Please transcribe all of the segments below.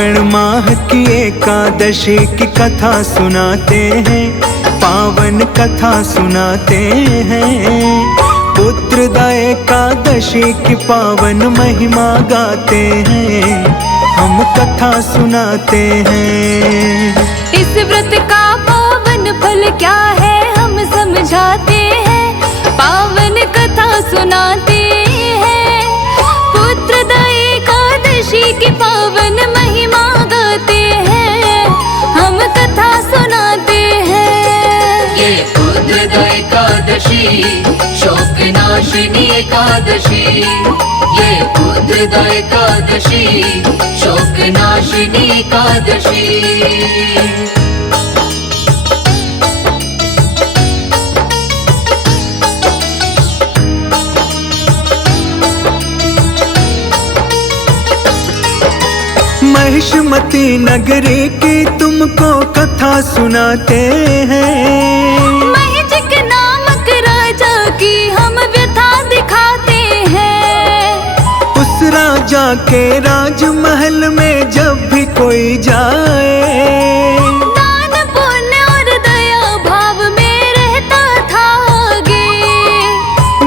श्रावण माह की एकादशी की कथा सुनाते हैं, पावन कथा सुनाते हैं। पुत्रदा एकादशी की पावन महिमा गाते हैं, हम कथा सुनाते हैं। इस व्रत का पावन फल क्या है हम समझाते हैं, पावन कथा सुनाते हैं। पुत्रदा एकादशी की पावन महिमा गाते हैं, हम कथा सुनाते हैं। ये पुत्रदा एकादशी शोक नाशिनी एकादशी, ये पुत्रदा एकादशी शोक नाशिनी एकादशी। महिषमती नगरी की तुमको कथा सुनाते हैं। महिषक नामक राजा की हम व्यथा दिखाते हैं। उस राजा के राजमहल में जब भी कोई जाए, दान पुण्य और दया भाव में रहता था आगे।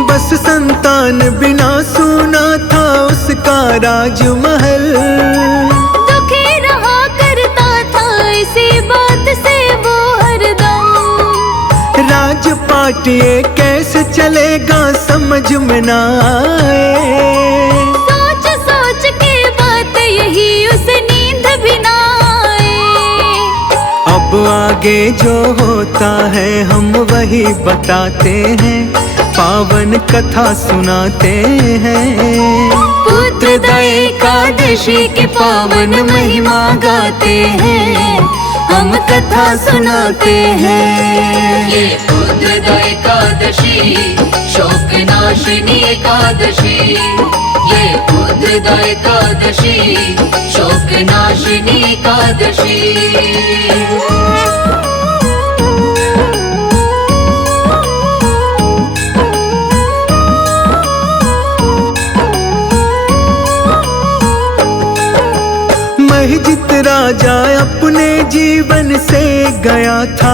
बस संतान बिना सुना था उसका राजमहल। दुखी रहा करता था इसी बात से वो हरदम। राजपाट ये कैसे चलेगा समझ में ना आए। सोच सोच के बात यही उसे नींद भी ना आए। अब आगे जो होता है हम वही बताते हैं, पावन कथा सुनाते हैं। पुत्रदा एकादशी की पावन महिमा गाते हैं, हम कथा सुनाते हैं। ये पुत्रदा एकादशी शोक नाशिनी एकादशी, ये पुत्रदा एकादशी शोक नाशिनी एकादशी। महिजित राजा अपने जीवन से गया था,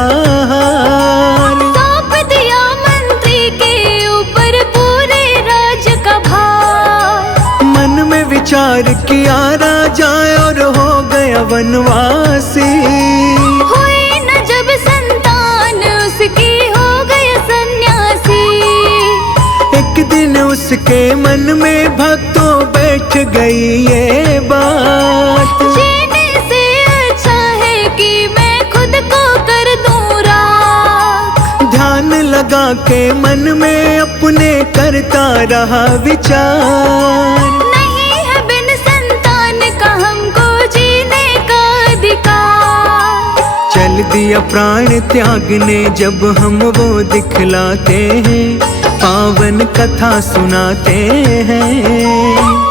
सौंप दिया मंत्री के ऊपर पूरे राज का भार। मन में विचार किया राजा और हो गया वनवासी। हुई न जब संतान उसकी हो गए सन्यासी। एक दिन उसके मन में भक्तों बैठ गई ये बात, जीने से अच्छा है कि मैं खुद को कर दूं राख। ध्यान लगा के मन में अपने करता रहा विचार। नहीं है बिन संतान का हमको जीने का अधिकार। चल दिया प्राण त्यागने जब हम वो दिखलाते हैं, पावन कथा सुनाते हैं।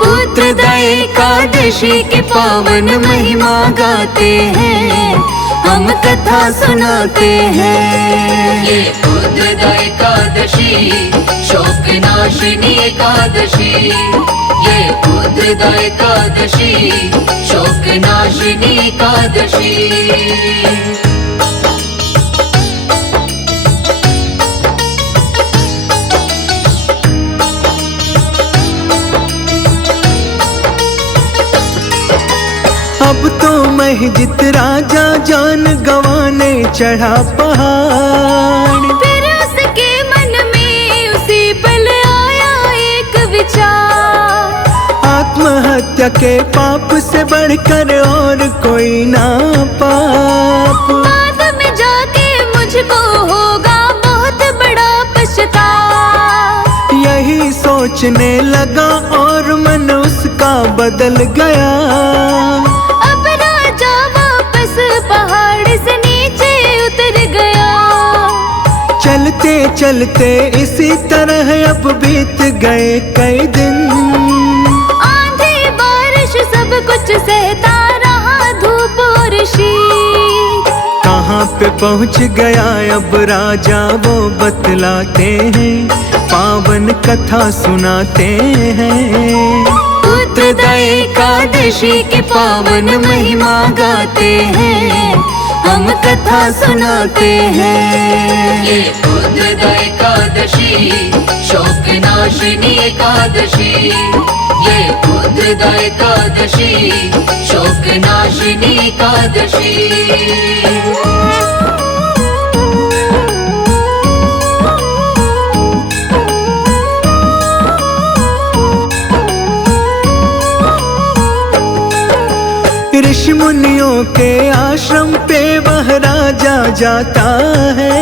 पुत्रदा एकादशी की पावन महिमा गाते हैं, हम कथा सुनाते हैं। ये पुत्रदा एकादशी शोक नाशिनी एकादशी, ये पुत्रदा एकादशी शोक नाशिनी एकादशी। अब तो महिजित राजा जान गंवाने चढ़ा पहाड़। फिर उसके मन में उसी पल आया एक विचार। आत्महत्या के पाप से बढ़कर और कोई ना पाप। बाद में जाके मुझको होगा बहुत बड़ा पछतावा। यही सोचने लगा और मन उसका बदल गया। अब राजा वापस पहाड़ से नीचे उतर गया। चलते चलते इसी तरह अब बीत गए कई दिन। आंधी बारिश सब कुछ सहता रहा, धूप और शीत। कहाँ पे पहुँच गया अब राजा वो बतलाते हैं, पावन कथा सुनाते हैं। पुत्रदा एकादशी एकादशी की पावन महिमा गाते हैं, हम कथा सुनाते हैं। ये बुद्धदा एकादशी शोक नाशिनी एकादशी, ये बुद्धदा एकादशी शोक नाशिनी एकादशी। ऋषि मुनियों के आश्रम पे वह राजा जाता है,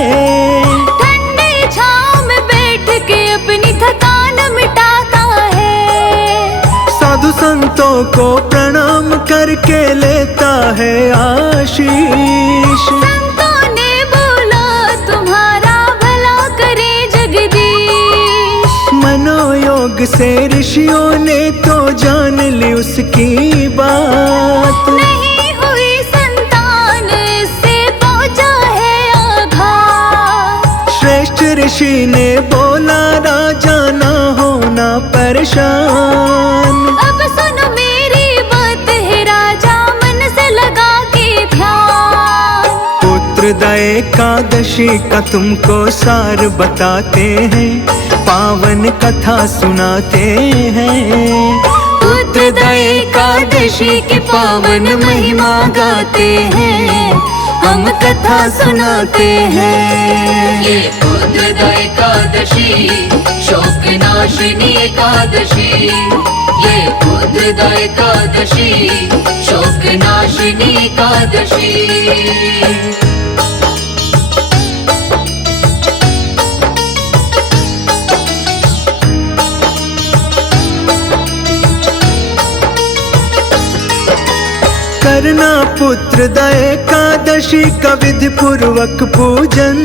ठंडे छाँव में बैठ के अपनी थकान मिटाता है। साधु संतों को प्रणाम करके लेता है आशीष। संतों ने बोला तुम्हारा भला करे जगदीश। मनोयोग से ऋषियों ने तो जान ली उसकी बात, नहीं हुई संतान इससे पहुंचा है आघात। श्रेष्ठ ऋषि ने बोला राजा ना होना परेशान। अब सुनो मेरी बात है राजा, मन से लगा के ध्यान। पुत्रदा एकादशी का तुमको सार बताते हैं, पावन कथा सुनाते हैं। पुत्रदा एकादशी की पावन महिमा गाते हैं, हम कथा सुनाते हैं। ये बुद्धदा एकादशी शोक नाशिनी एकादशी, ये बुद्धदा एकादशी शोक नाशिनी एकादशी। करना पुत्रदा एकादशी का विधि पूर्वक पूजन,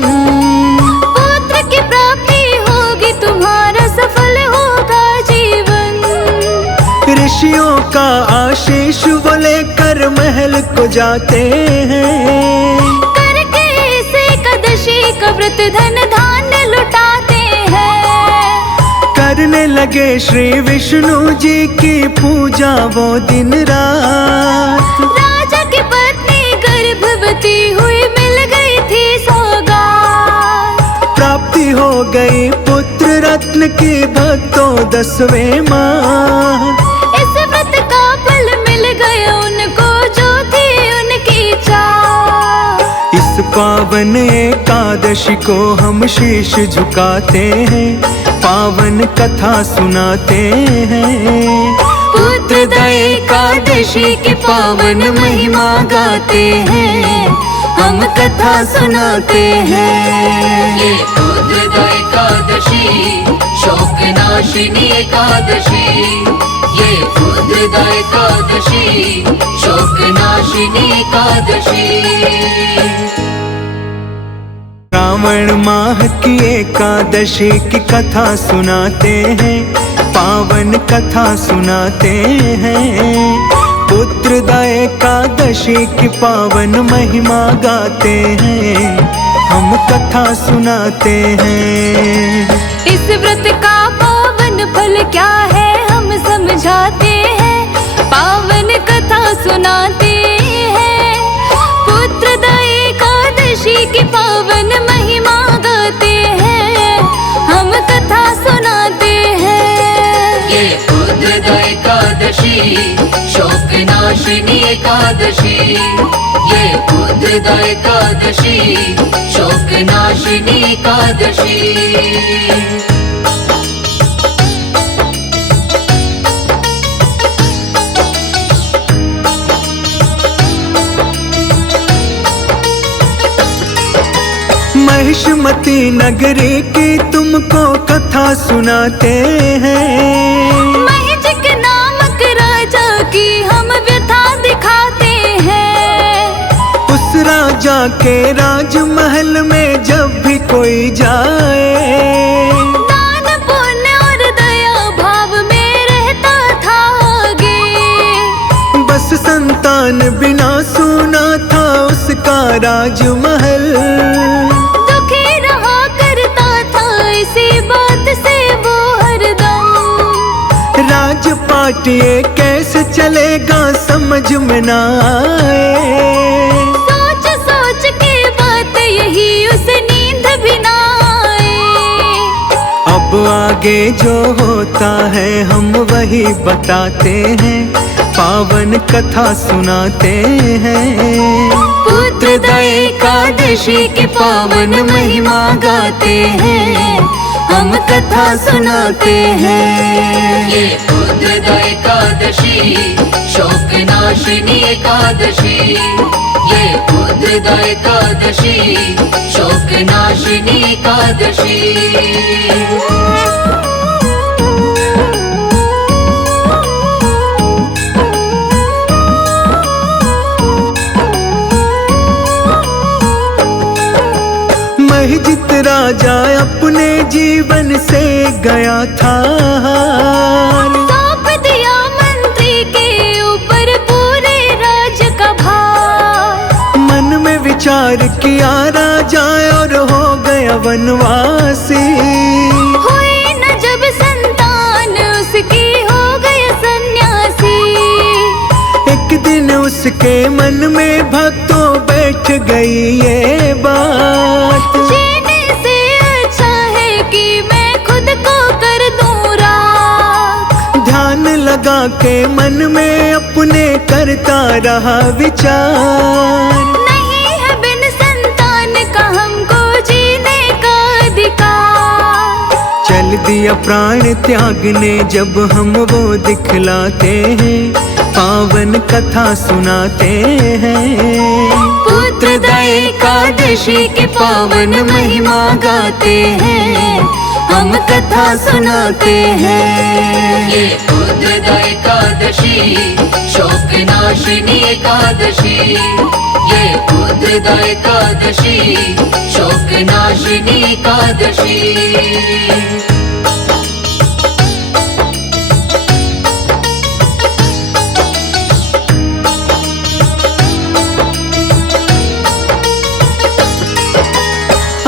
पुत्र की प्राप्ति होगी तुम्हारा सफल होगा जीवन। ऋषियों का आशीष वो लेकर महल को जाते हैं, करके इस एकादशी का व्रत धन धान्य लुटाते हैं। करने लगे श्री विष्णु जी की पूजा वो दिन रात। राजा की पत्नी गर्भवती हुई, मिल गई थी सौगात। प्राप्ति हो गई पुत्र रत्न की भक्तों 10वें माह। इस व्रत का फल मिल गया उनको जो थी उनकी चाह। इस पावन एकादशी को हम शीश झुकाते हैं, पावन कथा सुनाते हैं। पुत्रदा एकादशी की पावन महिमा गाते हैं, हम कथा सुनाते हैं। ये बुद्धदा एकादशी शोक नाशिनी एकादशी, ये बुद्धदा एकादशी शोक नाशिनी एकादशी। श्रावण माह की एकादशी की कथा सुनाते हैं, पावन कथा सुनाते हैं। पुत्रदा एकादशी की पावन महिमा गाते हैं, हम कथा सुनाते हैं। इस व्रत का पावन फल क्या है हम समझाते हैं, पावन कथा सुनाते हैं। पुत्रदा एकादशी की पावन महिमा गाते हैं, हम कथा सुनाते हैं। ये बुद्धदा एकादशी शोक नाशिनी एकादशी, ये बुद्धदा एकादशी शोक नाशिनी एकादशी। महिष्मती नगरी की तुमको कथा सुनाते हैं, महिषक नामक राजा की हम व्यथा दिखाते हैं। उस राजा के राजमहल में जब भी कोई जाए, दान पुण्य और दया भाव में रहता था आगे। बस संतान बिना सुना था उसका राजमहल। दुखी रहा करता था इसी बात से वो हरदम। राजपाट ये कैसे चलेगा समझ में ना आए। सोच सोच के बात यही उसे नींद भी ना आए। अब आगे जो होता है हम वही बताते हैं, पावन कथा सुनाते हैं। पुत्रदा एकादशी की पावन महिमा गाते हैं, हम कथा सुनाते हैं। ये पुत्रदा एकादशी शोक नाशिनी एकादशी, ये पुत्रदा एकादशी शोक नाशिनी एकादशी। महजित राजा अपने जीवन से गया था हार। सौंप दिया मंत्री के ऊपर पूरे राज का भार। मन में विचार किया राजा और हो गया वनवासी। हुई न जब संतान उसकी हो गए सन्यासी। एक दिन उसके मन में भक्तों बैठ गई ये बात, जीने से अच्छा है कि मैं खुद को कर दूं राख। ध्यान लगा के मन में अपने करता रहा विचार। नहीं है बिन संतान का हमको जीने का अधिकार। चल दिया प्राण त्यागने जब हम वो दिखलाते हैं, पावन कथा सुनाते हैं। पुत्रदा एकादशी की पावन महिमा गाते हैं, हम कथा सुनाते हैं। ये पुत्रदा एकादशी शोक नाशिनी एकादशी, ये पुत्रदा एकादशी शोक नाशिनी एकादशी।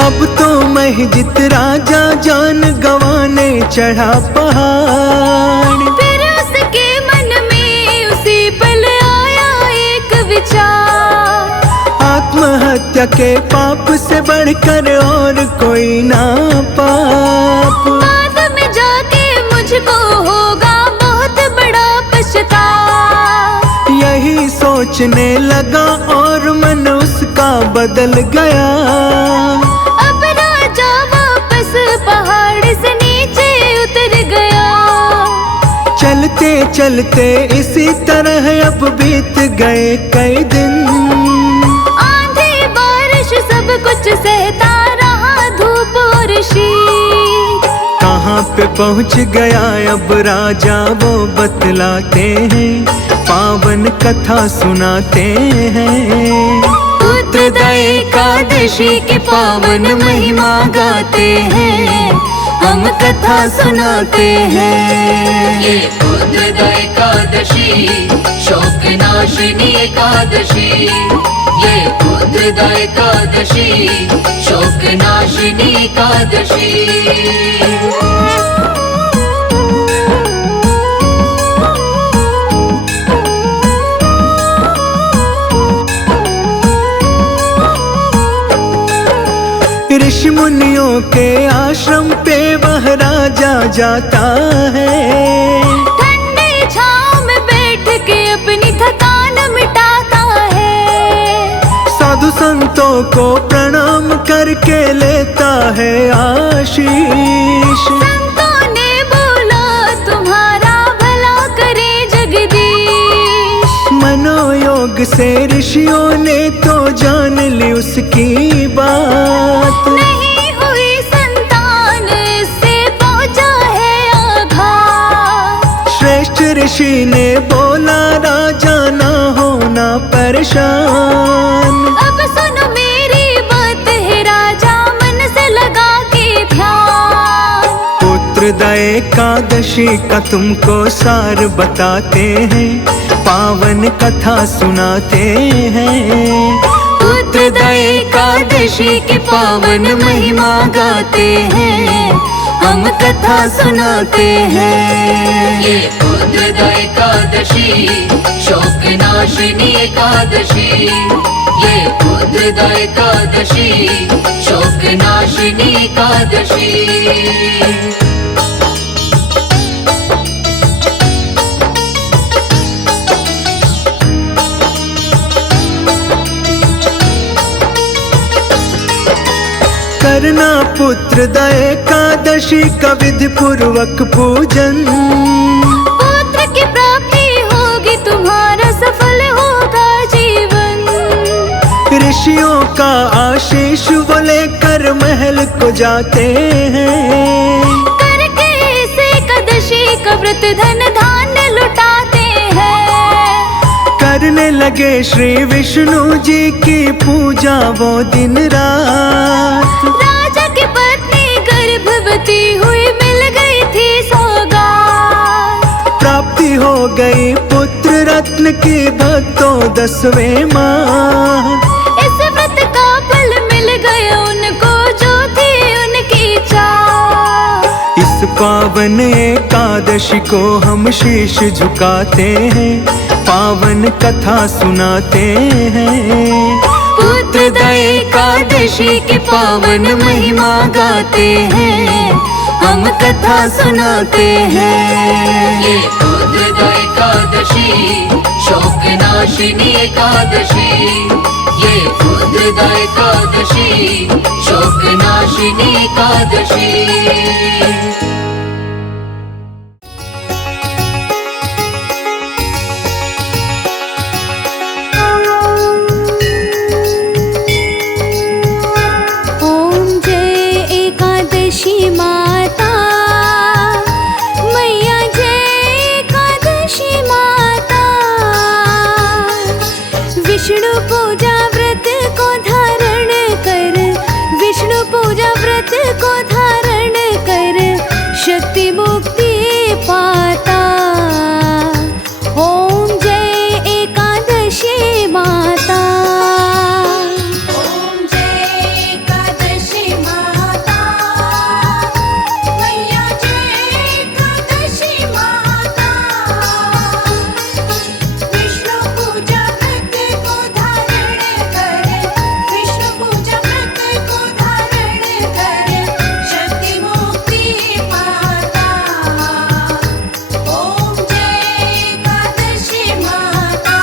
अब तो महजित राजा जान गंवाने चढ़ा पहाड़। फिर उसके मन में उसी पल आया एक विचार। आत्महत्या के पाप से बढ़कर और कोई ना पाप। बाद में जाके मुझको होगा बहुत बड़ा पछतावा। यही सोचने लगा और मन उसका बदल गया। अब राजा वापस पहाड़ से नीचे उतर गया। चलते चलते इसी तरह अब बीत गए कई दिन। आंधी बारिश सब कुछ सहता रहा, धूप और शीत। कहाँ पे पहुँच गया अब राजा वो बतलाते हैं, पावन कथा सुनाते हैं। पुत्रदा एकादशी की पावन महिमा गाते हैं, हम कथा सुनाते हैं। ये पुत्रदा एकादशी शोक नाशिनी एकादशी, ये पुत्रदा एकादशी शोक नाशिनी एकादशी। ऋषि मुनियों के आश्रम पे वह राजा जाता है। ठंडे छांव में बैठ के अपनी थकान मिटाता है। साधु संतों को प्रणाम करके लेता है आशीष। संतों ने बोला तुम्हारा भला करे जगदीश। मनोयोग से ऋषियों ने तो जान ली उसकी बात। नहीं हुई संतान, इससे पहुंचा है आघात। श्रेष्ठ ऋषि ने बोला राजा ना होना परेशान। अब सुनो मेरी बात है राजा, मन से लगा के ध्यान। पुत्रदा एकादशी का तुमको सार बताते हैं, पावन कथा सुनाते हैं। पुत्रदा एकादशी की पावन महिमा गाते हैं, हम कथा सुनाते हैं। ये उद्रद एकादशी शोक नाशिनी एकादशी, ये उद्रद एकादशी शोक नाशिनी एकादशी। करना पुत्र द एकादशी का विधि पूर्वक पूजन, पुत्र की प्राप्ति होगी तुम्हारा सफल होगा जीवन। ऋषियों का आशीष वो लेकर महल को जाते हैं, करके इस एकादशी का व्रत धन धान्य लुटाते हैं। करने लगे श्री विष्णु जी की पूजा वो दिन रात। राजा की पत्नी गर्भवती हुई मिल गई थी सौगात, प्राप्ति हो गई पुत्र रत्न की भक्तों 10वें माह। इस व्रत का फल मिल गया उनको जो थी उनकी चाह। इस पावन एकादशी को हम शीश झुकाते हैं, पावन कथा सुनाते हैं। पुत्र द एकादशी की पावन महिमा गाते हैं, हम कथा सुनाते हैं। ये उद्रद एकादशी शोक नाशिनी एकादशी, ये उद्रद एकादशी शोक नाशिनी एकादशी। शक्ति मुक्ति पाता। ओम जय एकादशी माता। ओम जय एकादशी माता। मैया जय एकादशी माता। विष्णु पूजा व्रत को धारण करे, विष्णु पूजा व्रत को धारण करे, शक्ति मुक्ति ओम जय एकादशी माता।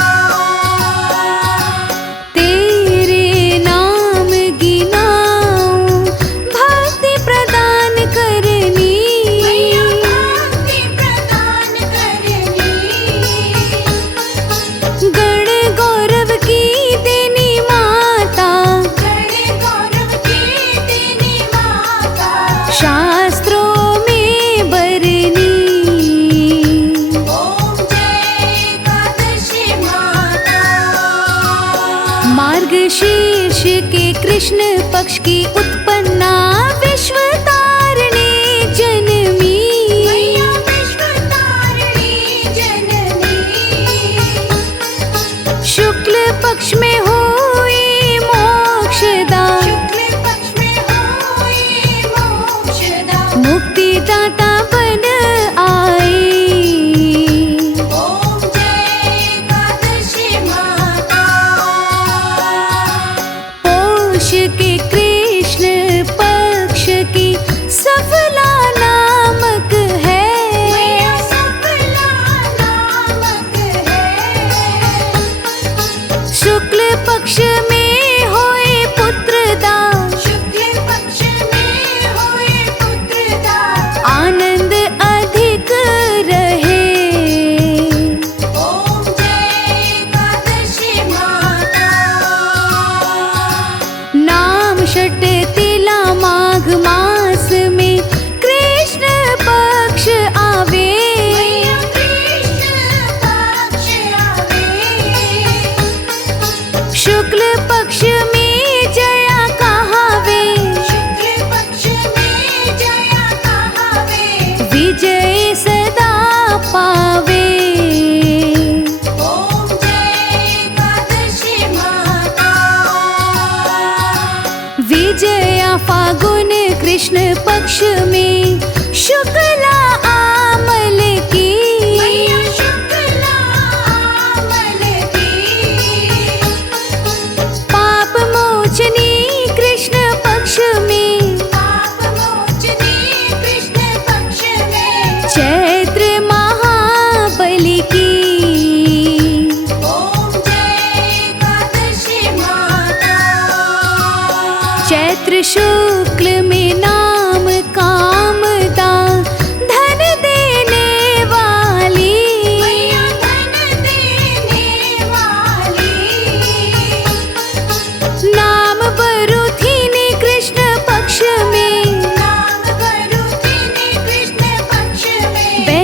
तेरे नाम गिनाऊं भक्ति प्रदान करनी, भक्ति प्रदान करनी। गण गौरव की देनी माता, गण गौरव की देनी माता। शास्त्रों में बरनी। मार्गशीर्ष के कृष्ण पक्ष की उत्पन्ना विश्व तारिणी जनमी, विश्व तारिणी जननी। शुक्ल पक्ष में हुई मोक्षदा, शुक्ल पक्ष में हुई मोक्षदा। मुक्तिदाता बन आई। ओम जय एकादशी माता। पोष के कृष्ण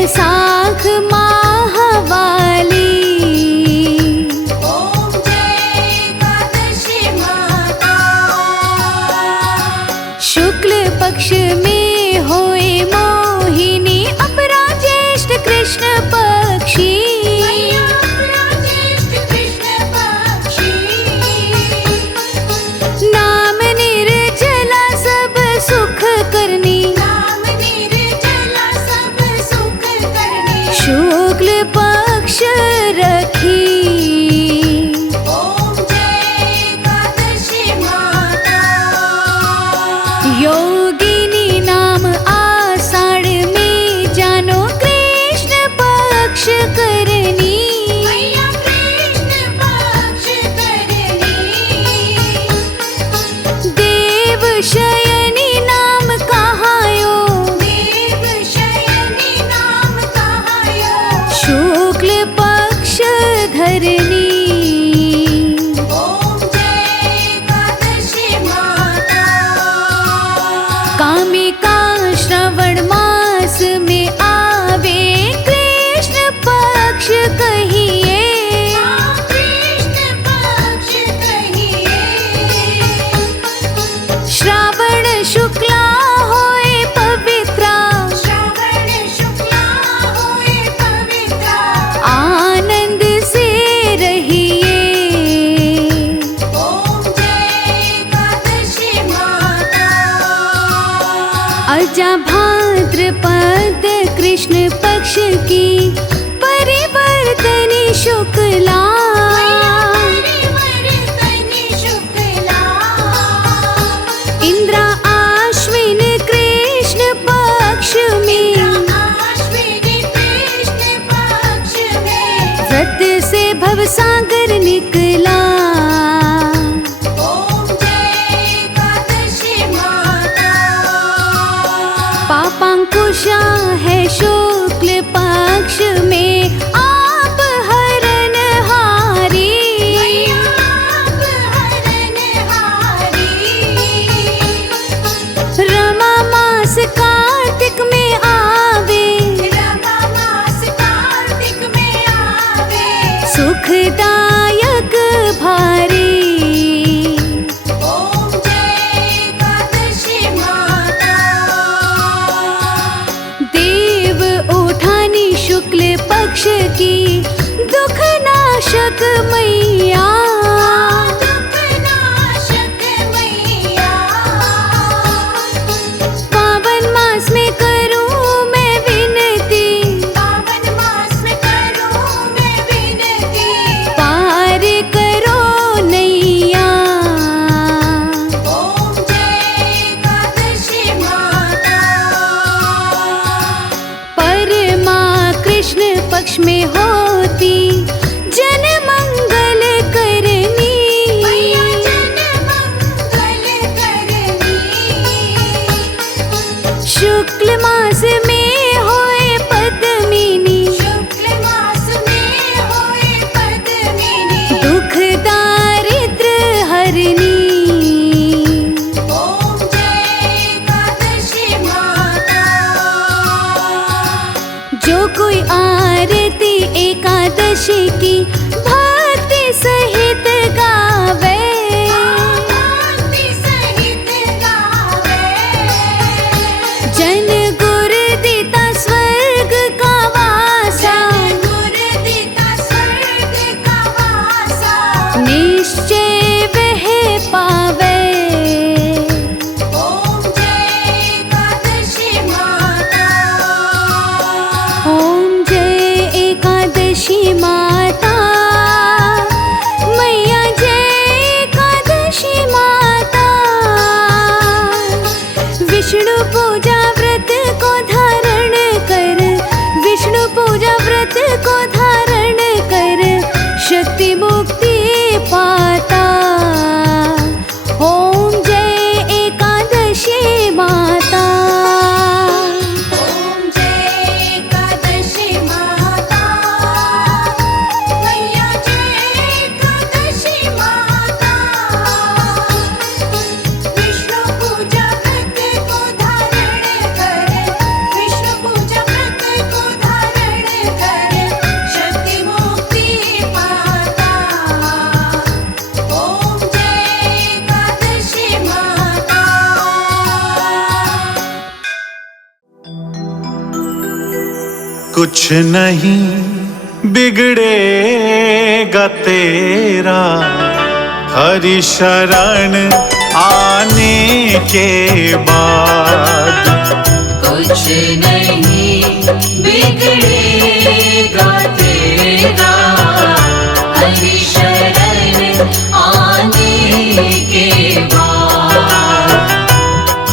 बैसाख माहवाली। ओम जय एकादशी माता। शुक्ल पक्ष में होए मोहिनी, अपरा ज्येष्ठ कृष्ण पक्षी। नाम निर्जला सब सुख करनी, शुक्ल पक्ष रखी। ओम जय एकादशी माता। योगिनी नाम आषाढ़ में, जानो कृष्ण पक्ष करनी। देव शयनी नाम कहायो, शुक्ल पक्ष धरनी। ओम जय एकादशी माता। कामिका श्रवण मास में आवे, कृष्ण पक्ष कहिए। श्रावण शुक्ला होए पवित्रा, आनंद से रहिए। ओम जय एकादशी माता। अजा भाद्रपद कृष्ण पक्ष की, परिवर्तनी शुक्ला। इंद्रा आश्विन कृष्ण पक्ष में, व्रत से भवसागर निकला। ओम जय एकादशी माता। पापांकुशा है शुक्ल पक्ष में, आप हरणहारी। रमा मास कार्तिक में आवे, सुखदायक भारी। ओम जय एकादशी माता। देव उठानी शुक्ल पक्ष की, दुख नाशक मैया। पावन मास में करूं मैं विनती, पार करो नैया। ओम जय एकादशी माता। परमा कृष्ण पक्ष में होती, जन मंगल करनी। शुक्ल मास में होए पद्मिनी, दुख दारिद्र हरनी। ओम जय एकादशी माता। जो कोई आरती एकादशी की, भक्ति सहित गावे। जन गुर देता स्वर्ग का वासा, निश्चय वह पावे। ओम जय एकादशी माता। ओम जय एकादशी माता। कुछ नहीं बिगड़ेगा तेरा हरि शरण आने के बाद। कुछ नहीं बिगड़ेगा तेरा हरि शरण आने के बाद।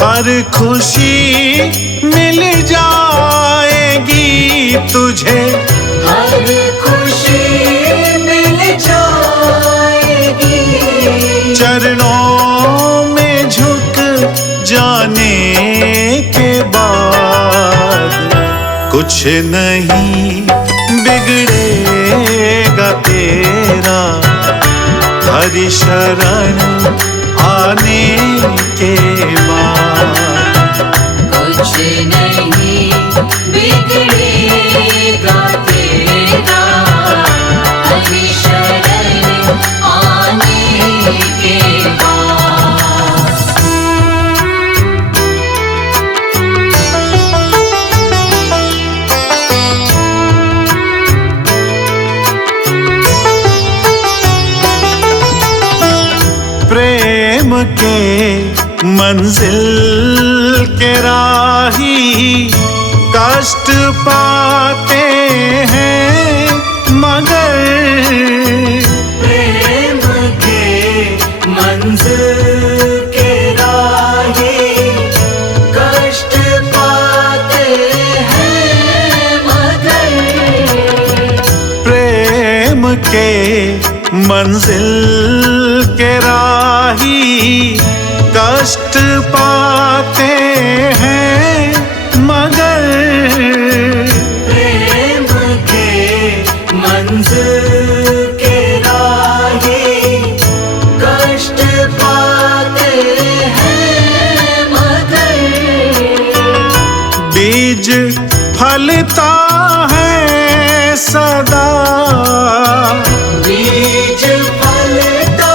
हर खुशी मिल जाएगी तुझे, हर खुशी मिल जाएगी चरणों में झुक जाने के बाद। कुछ नहीं बिगड़ेगा तेरा हरि शरण आने के बाद। कुछ नहीं बिगड़ेगा तेरा हरि शरण आने के बाद। प्रेम के मंजिल के राही कष्ट पाते हैं मगर, प्रेम के मंजिल के राही कष्ट पाते हैं मगर। प्रेम के मंजिल के राही कष्ट पाते हैं मगर। प्रेम के मंजिल के राही कष्ट पाते हैं मगर। बीज फलता है सदा, बीज फलता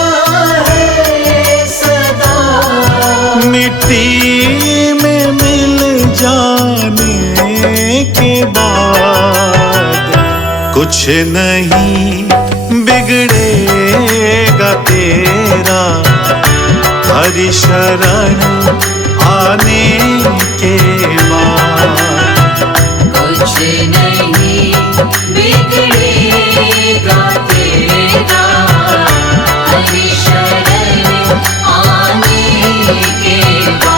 है सदा मिट्टी में मिल जाने के बाद। कुछ नहीं बिगड़ेगा तेरा हरि शरण आने के बाद। कुछ नहीं बिगड़ेगा तेरा हरि शरण आने के बाद।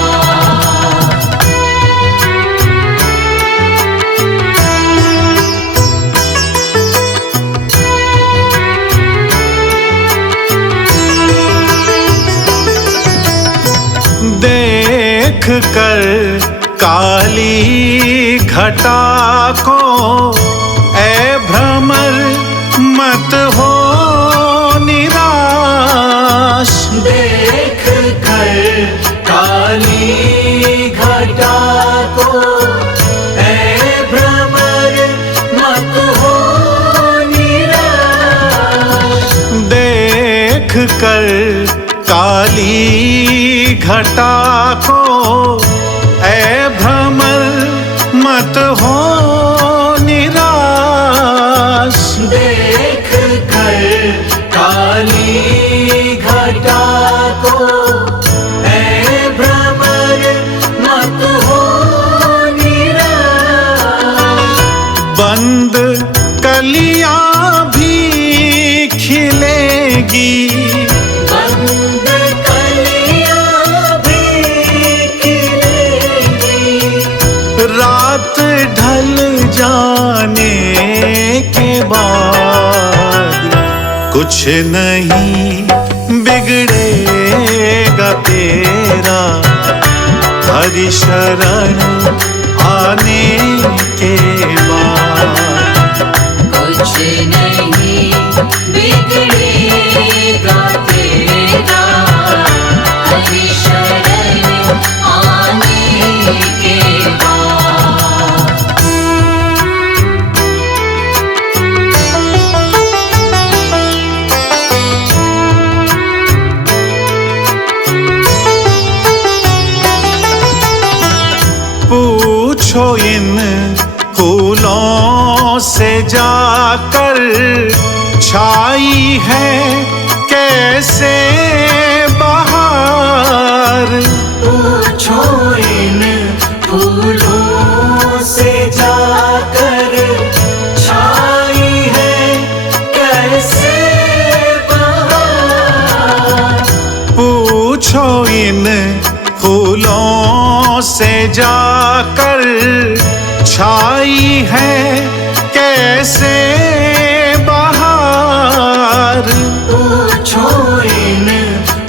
देख कर काली घटा को ऐ भ्रमर मत हो निराश। देख कर काली घटा को ऐ भ्रमर मत हो निराश। देख कर काली घटा को ऐ भ्रमर मत हो निराश। देख कर काली घटा को ऐ भ्रमर मत हो निराश। बंद कलियां भी खिलेगी, बंद कलियां भी खिलेगी रात ढल जाने के बाद। कुछ नहीं बिगड़ेगा तेरा हरि शरण आने के बाद। कुछ नहीं बिगड़ेगा तेरा हरि शरण आने के बाद। पूछो इन से जाकर छाई है कैसे बहार। पूछो इन फूलों से जाकर छाई है कैसे बहार। पूछो इन फूलों से जाकर छाई है कैसे बहार। पूछो इन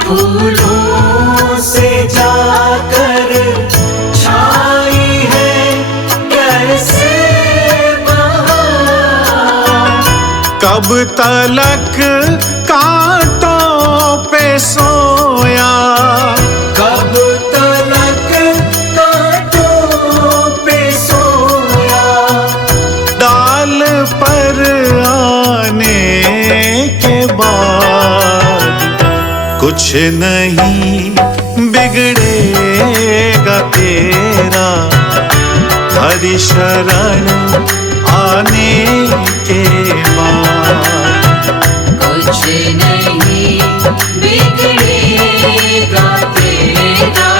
फूलों से जाकर छाई है कैसे बहार। कब तलक कांटों पे सोया, कब तलक कांटों पे सोया। डाल पर आने के बाद कुछ नहीं बिगड़ेगा तेरा, हरि शरण आने के बाद। कुछ नहीं बिगड़ेगा तेरा,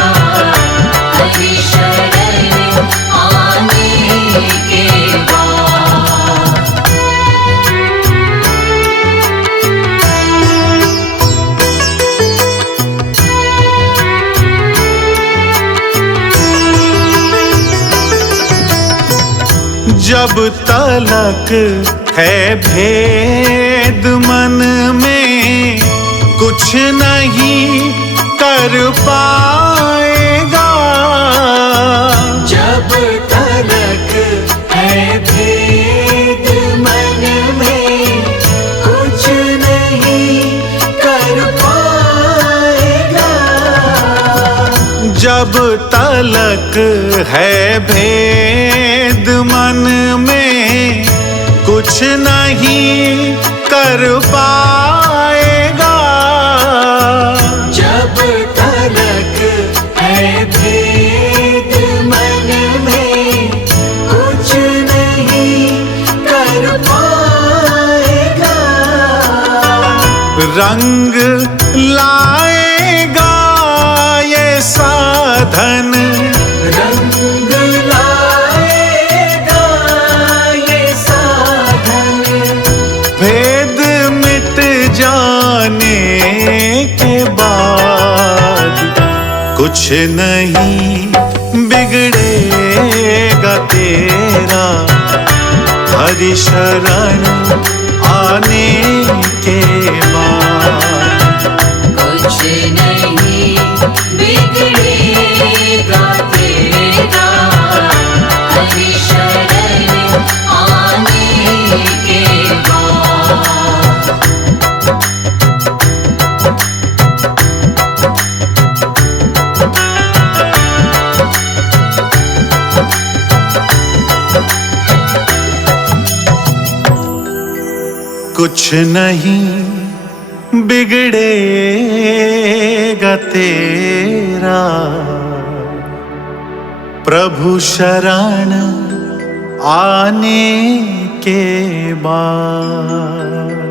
हरि शरण आने के बाद। जब तलक है भेद मन में कुछ नहीं कर पाएगा। जब तलक है भेद मन में कुछ नहीं कर पाएगा। जब तलक है भेद मन में कुछ नहीं कर पाएगा। जब तलक है भेद मन में कुछ नहीं कर पाएगा। रंग लाएगा ये साधन, रंग लाएगा ये साधन। भेद मिट जाने के बाद कुछ नहीं बिगड़ेगा तेरा, हरि शरण आने के बाद। कुछ नहीं बिगड़ेगा तेरा, हरि शरण आने के बाद। कुछ नहीं बिगड़ेगा तेरा, प्रभु शरण आने के बाद।